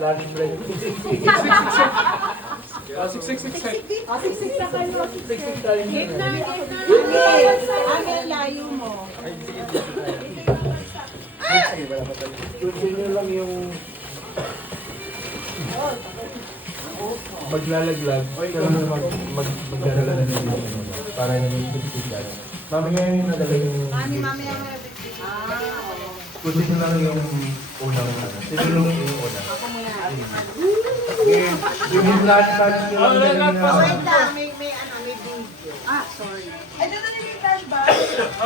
lunch break. Siksik na kayo. Siksik tayo muna. Ang layo mo. Sige, wala pa tayo. Tusin nyo lang yung maglalaglag. Kaya lang magdadala na nyo para yung pagkikita. Mamaya yung nadala yung... Mamaya mo. Tusin nyo lang yung unang ano. Sinulong yung unang. Ako muna. Yung lunch nyo lang. Wait lang, may video. Sorry. Ano na nilitas ba?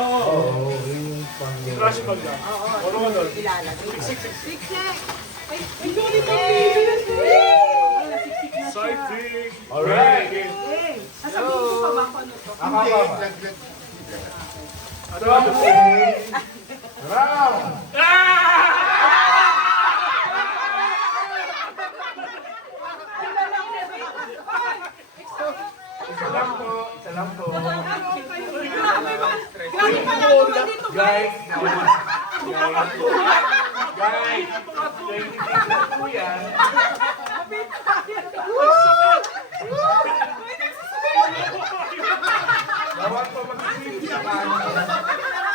Oo, yung pang... Crush bag lang. Oo. Ilalagay. Siksik. Ay, hindi Siksik. Alright. sasabihin ko pa ba kung ano to? Round! Isa lang po. Grabe pa lang dito, Guys, po yan. Bawal po mag-isip sa kanin.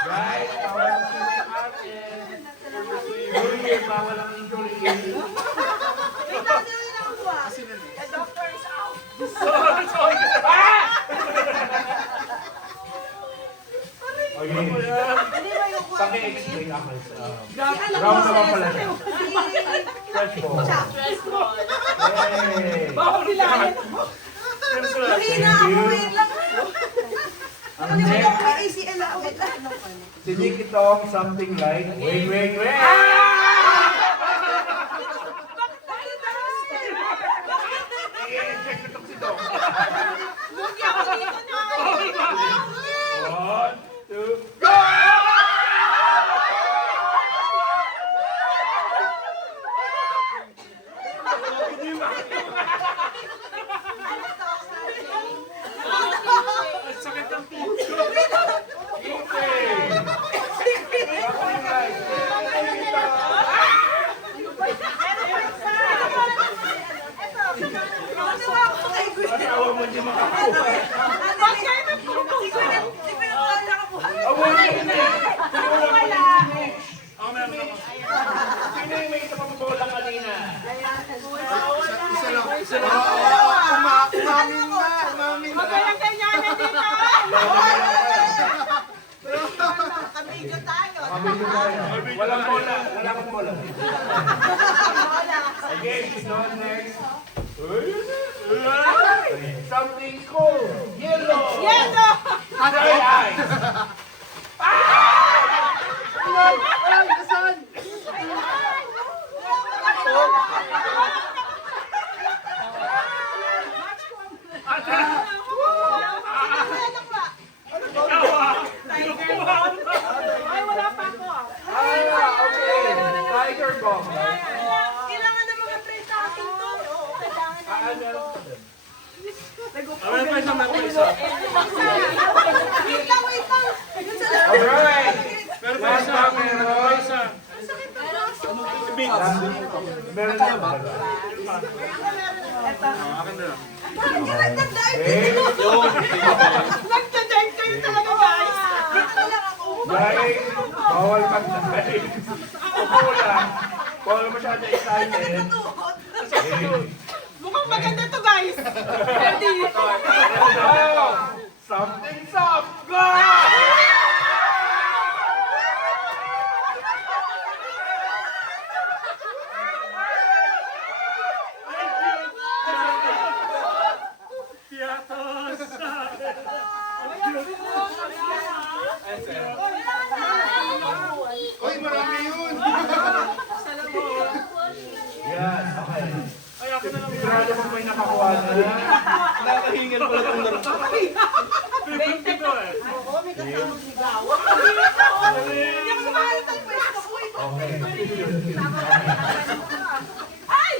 Guys, bawal mag-isip sa atin. Juliet, bawal ang Juliet. The doctor is out. Paki-explain ako. Round naman pala siya. Stretch ball. Yay! Mahina ako, wait lang. Ano ba ako may ACL ako? Wait lang. Sinig itong something like, wait! I-inject itong si Dong. Lugi ako dito na. 1, 2, go! Ang sakit ng puso. Asawa mo hindi makakuha. Sino yung may isang bola kanina? Magalang ganyanan dito. Kamidyo tayo. Mabili tayo. Walang bola. Wala kang bola. Again, not next. Something cool. Yellow. Dry eyes. Ay, wala pa ako. Okay. Tiger bomb. Kailangan ng mga presa akin to. Wait lang. Alright. Pero Last time, meron. Meron na ba? Akin na lang. Parang hindi nagdadive Okay. Nagdadive kayo talaga, guys. Dito lang ako. Guys, bawal magdadali. Upo lang. Bawal masyado excited. Mukhang maganda to, guys. Ready? Oh, something soft. Go! Hoy, marami yun! Yan, okay. Ay, akin na lang. Sigurado mo may nakakuha na. Nakahingal pala itong laro. 50 to eh. Oo, may kasamang ligaw. Hindi ako sumahal tayo pwesto ko. Okay. Ay!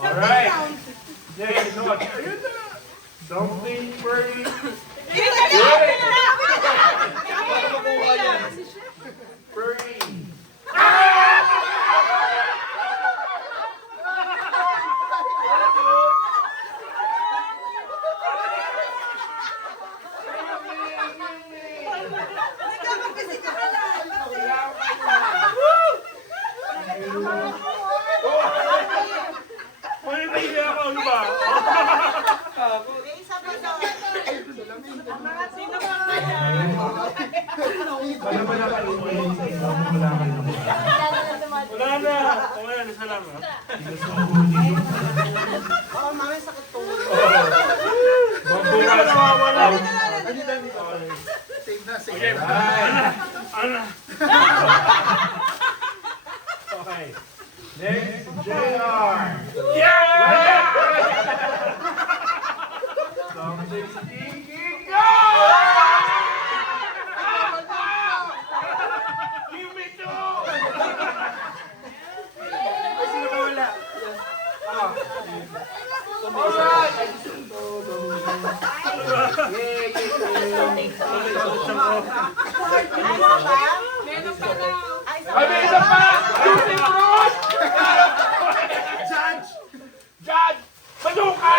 Alright. Next note. Ayun na. Something pretty. Pretty. Wala ka rin sa inyo. Wala ka rin naman. Wala na. Wala na, salamat. Oo, mami, sakit to. Mabukas na wala. Save na, save Okay. na. Ano? Okay. Next, JR. Yeah! Something stinking. Go! Give me two! Sino ba wala? Alright! Ay, ba? Meron pa daw. Ay, may isa pa! Juicy fruit! Judge! Judge! Baduka!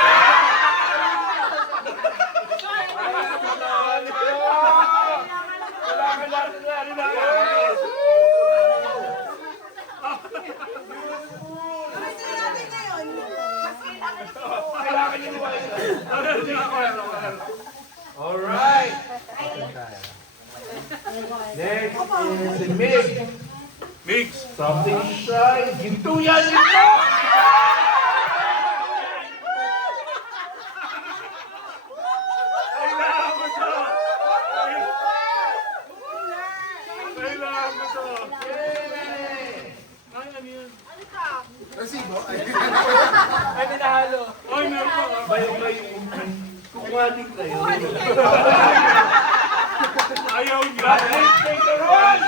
Kailangan natin na rin na. Mas kailangan ngayon. Mas kailangan ito. Kailangan nyo ba ito? Alright. Next is the mix. Mix. Something shy. Ginto yan! Ginto! Kailangan ko to. Kailangan ko to. Ay, ano yun? Resibo? Ay, Ay, minahalo. Ay, meron pa. Bayo-bayo. Kukuha din kayo. Ayaw niya. Let's take the run!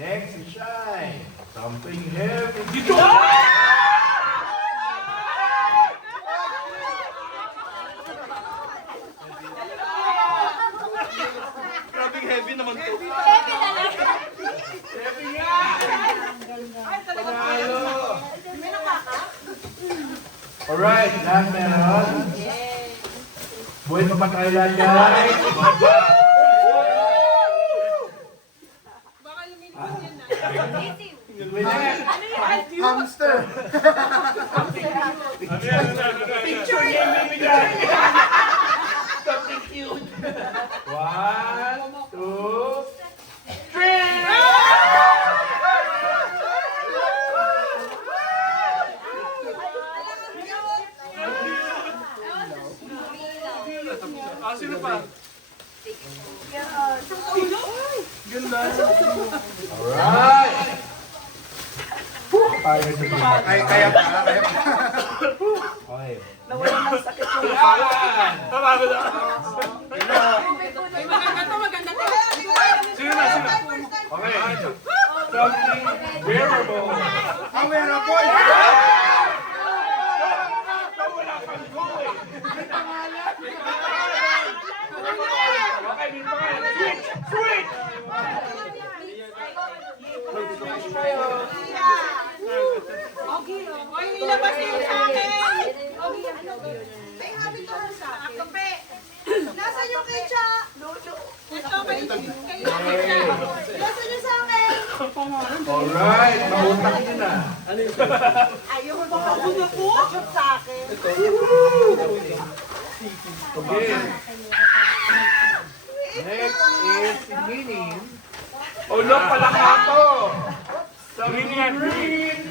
Next is shy. Something heavy. Ginto! Grabing heavy naman to. Heavy nga! Panalo! May nakaka? Alright, lahat meron. Buhay pa ba tayo lahat, guys? Baka lumilipad yan na. Winner! hamster! Ano yan? Picture niya yung bibigay! Something cute! 1, 2, 3! Ah, sino pa? Alright! Kaya sa mga. Ay, kaya pa, kaya pa. Okay. Nawalan ng sakit ko. Yan! Tama ba na? Ay, maganda to, maganda to. Sino na? Sino? Okay. Something wearable. Ang meron po! Wala pang go eh. May pangalan. May pangalan. Okay, may pangalan. Switch! Switch! Mag-switch kayo. Oy, nilabas niyo sa akin. May habit ko sa akin. Kape. Nasaan yung kecha? Lolo. Ito, kayo Okay. Nasaan yung sa akin? Alright, mautang nyo na. Ayaw mo baka gusto po? Shoot sa akin. Okay. Next is si Minnie. Oh, look, palakato! Sa Minnie and green!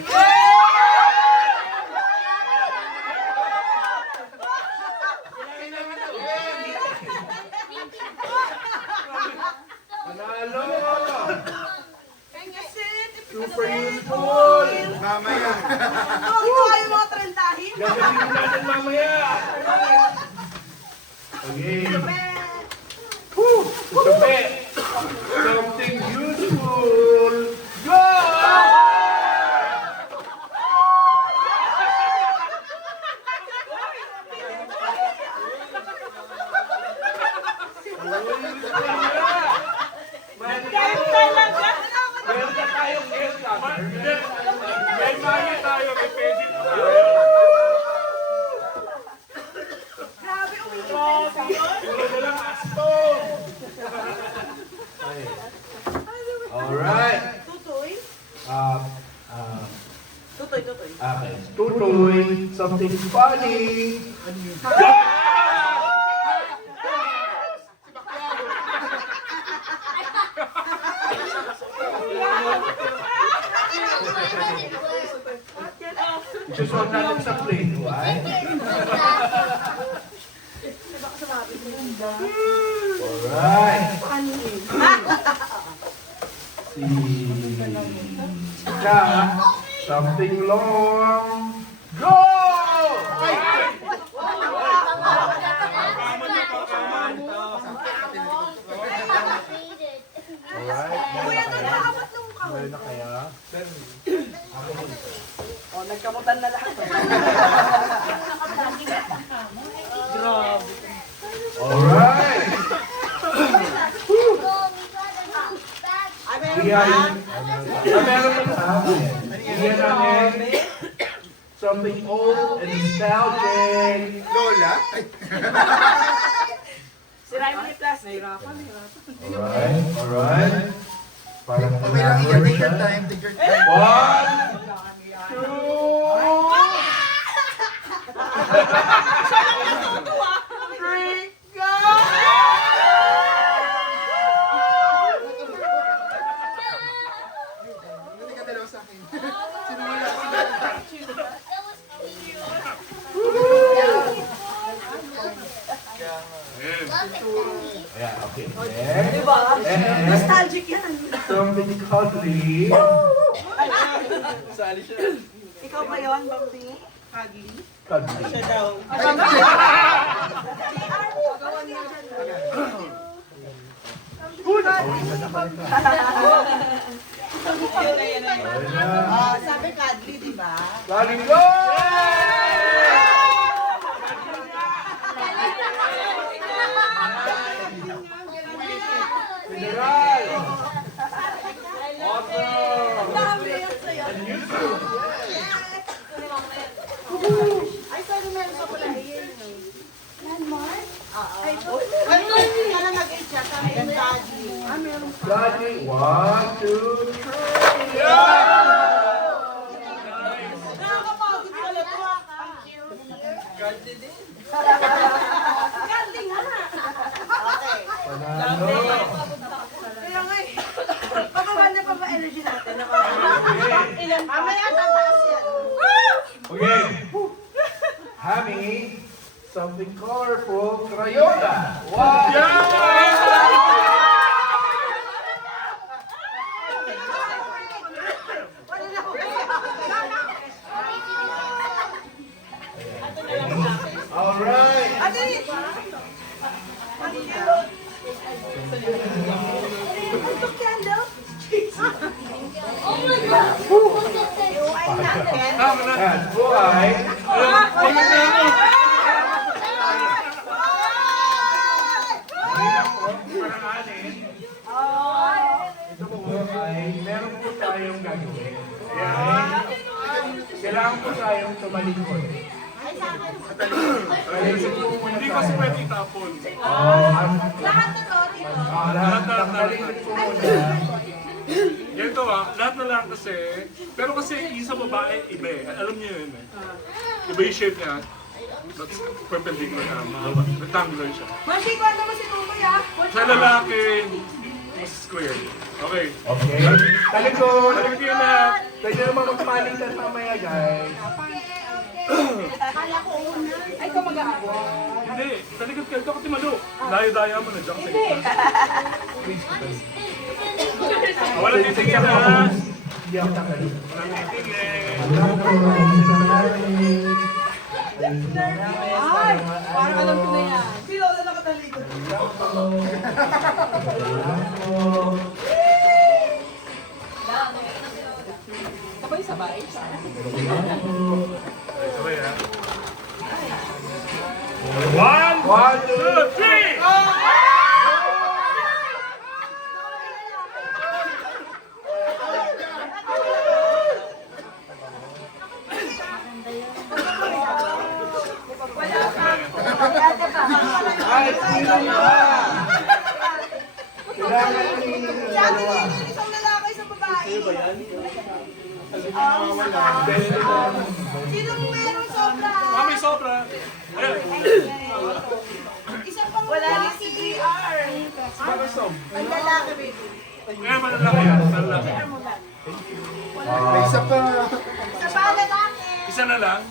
Panalo! Super useful! Mamaya. Huwag mo kayo mga trentahin. Gagawin natin mamaya! Okay. Whew! Kape! Something useful! Go! Meron na tayong guest number. May magi tayo, may pedit tayo. Grabe, umiinit ka. Puro na lang aston! Alright. Tutoy? Okay. Tutoy. Tutoy, something funny. Susunod natin sa plane, right? Alright. Ka, something long. Go! Alright. Kuya, doon nakabot nung ka. Meron na kaya? Oh, nagkamutan na lahat. Grabe. Alright. Iyan. Meron na na. Iyan namin. Something old and nostalgic. Lola? Ay, Si Raimi Plus, nahirapan. Alright. Alright. Parang okay lang yan. Take your time. Take your time. 1, 2, 3, go! Hindi ka dalawa sa akin. Sinumula sila. Yeah, okay. Next. Diba? And Nostalgic yan. something cuddly. Sali siya. Ikaw ba yun, Bambi? Ugly? Cuddly. Siya daw. Yun na. Oh, sabi cuddly, di ba? Galing go! General! Awesome! Dami yan sa'yo. And you too! Ay, sorry, meron pa pala. Landmark? Ay, ito. Ay, Kaya nag-8 siya. Sabi yung cuddly. Ah, meron pa. Galing. 1, 2, 3. Nakakapagod pala ito, ah. Ang cute. Cuddly nga. Okay. Panalo. Kaya nga eh. Pagawa na pa ba energy natin? Okay. Ilan pa? Mamaya tataas yan. Okay. Hami, something colorful. Crayola. Wow! Wala na ako. Alright. Ate, ang cute. Ito candle? Ay, natin. At buhay. Ito po ay meron po tayong gagawin. Ayan. Kailangan po tayong tumalikod. Tumalikod po muna Hindi kasi tayo. pwede tapon. Lahat na to, dito. Lahat ng talikod po muna. Ganito lahat na lang kasi, pero kasi yung sa babae, iba eh. Alam niyo yun eh. Iba yung shape niya. That's perpendicular na, rectangular siya. Mashi, kwento mo si Tutoy, ah. Sa lalaki, mas square. Okay. Okay. Talikod. Talikod yun na. Pwede naman magpalitan mamaya, guys. Kala ko una. Ay, ikaw mag-aawa. Hindi, talikod ka. Ito kasi malo. Dayo-daya mo na dyan sa Hindi. Wala titingin na. Hindi ako takalog. Wala titingin. Ay, parang alam ko na yan. Si Lola nakatalikod. Sabay-sabay. Sabay ha. 1, 2, 3! Ay, sino ba? Kailangan tingin yung Si Ate dalawa. Nino, isang lalaki sa babae. Sinong merong sobra? May sobra. Ayan. Isa pang lalaki. Bakit sob? Ang lalaki, baby. Ngayon malalaki yan. Malalaki. May isa pa. Isa pa lalaki. Isa Isa na lang?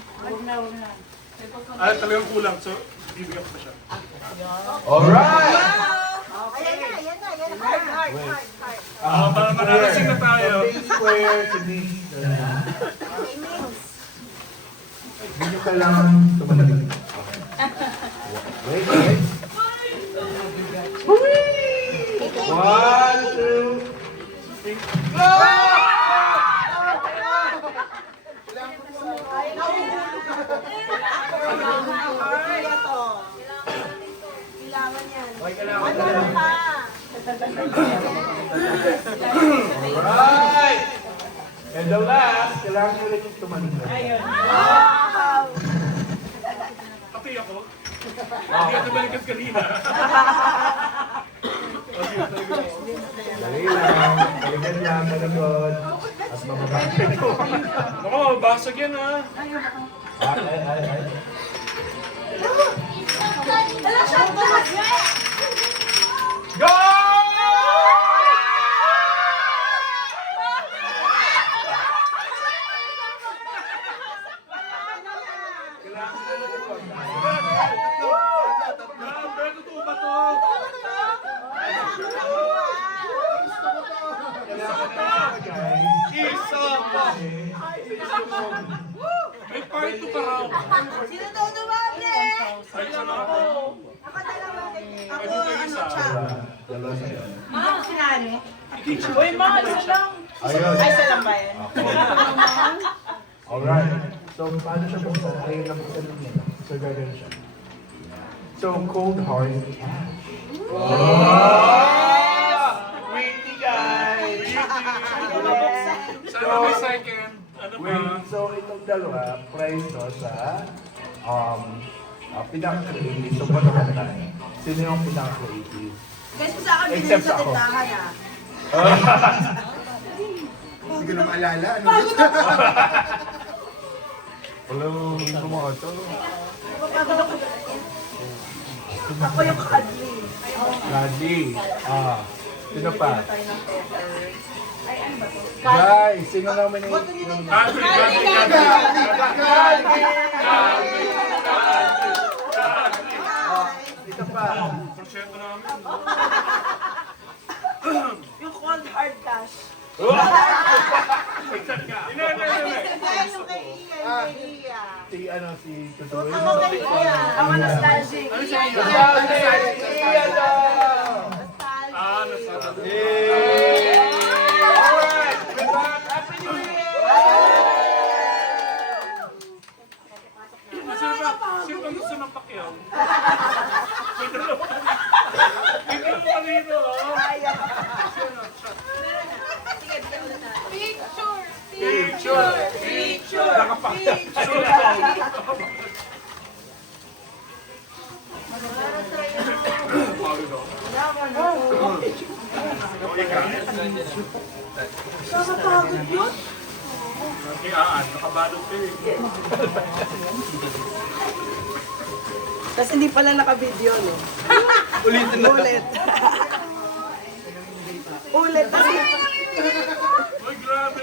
Ah, talagang kulang. So, bibigyan ko pa siya. Alright! Ayan na. Hard. Para maralasing na tayo. From base square to base. Hindi nyo kailangan tumalig. Wait. One, two, three. Kailangan yan. Okay, kailangan Ano pa? Alright! And the last, kailangan nyo ulit yung tumalig. Wow! Pati ako. Hindi ka balikat kanina. Dali lang, taligan lang, malagod. At mamabagay ko. Ako, basag yan ha. Ay. Dala, shot glass! Go! Grabe, totoo ba to? Isa pa! May part 2 pa raw. Sino daw dumable? Ay, isa na ako. Ako dalawa. Ako, Ay, dito isa. Dalawa sa'yo. Ah, sinali. Uy, mahal sa lang. Ayun. Ay, sa lang ba yan? Alright. So, paano siya buksan? Ayun lang buksan niya. So, gagawin siya. So, cold hard cash. Witty guys! Sana may second. Ano ba? Wait, so itong dalawa, price to sa pinaka-creative. So, patakan tayo. Sino yung pinaka-creative? Kasi sa akin, binili Except sa ako. tindahan ah. Hindi ko na maalala. Ano Bago na po. Wala mo gumawa to. Ako yung kadli. Lagi. Sino pa? Guys, sino naman yung... Ito pa. Porsyento namin. Yung cold hard cash. Hindi. Hindi, yung kay Iya. Si ano, si Tutoy. Ako kay Iya. Ako nostalgic. Ano siya? Iya daw! Ah, nasarap. Alright! We're back! Happy New Year! Sino ba gusto ng pakyaw? May dalawa kanino, oh. Picture! Nakapakyaw. Nakapagod yun. Kaya nakabalot ka eh. Tapos hindi pala naka-video, no? Ulitin na. Ulit. Ulit. Ay, grabe!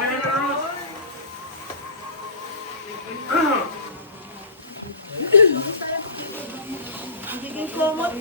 Generous! Nagiging common.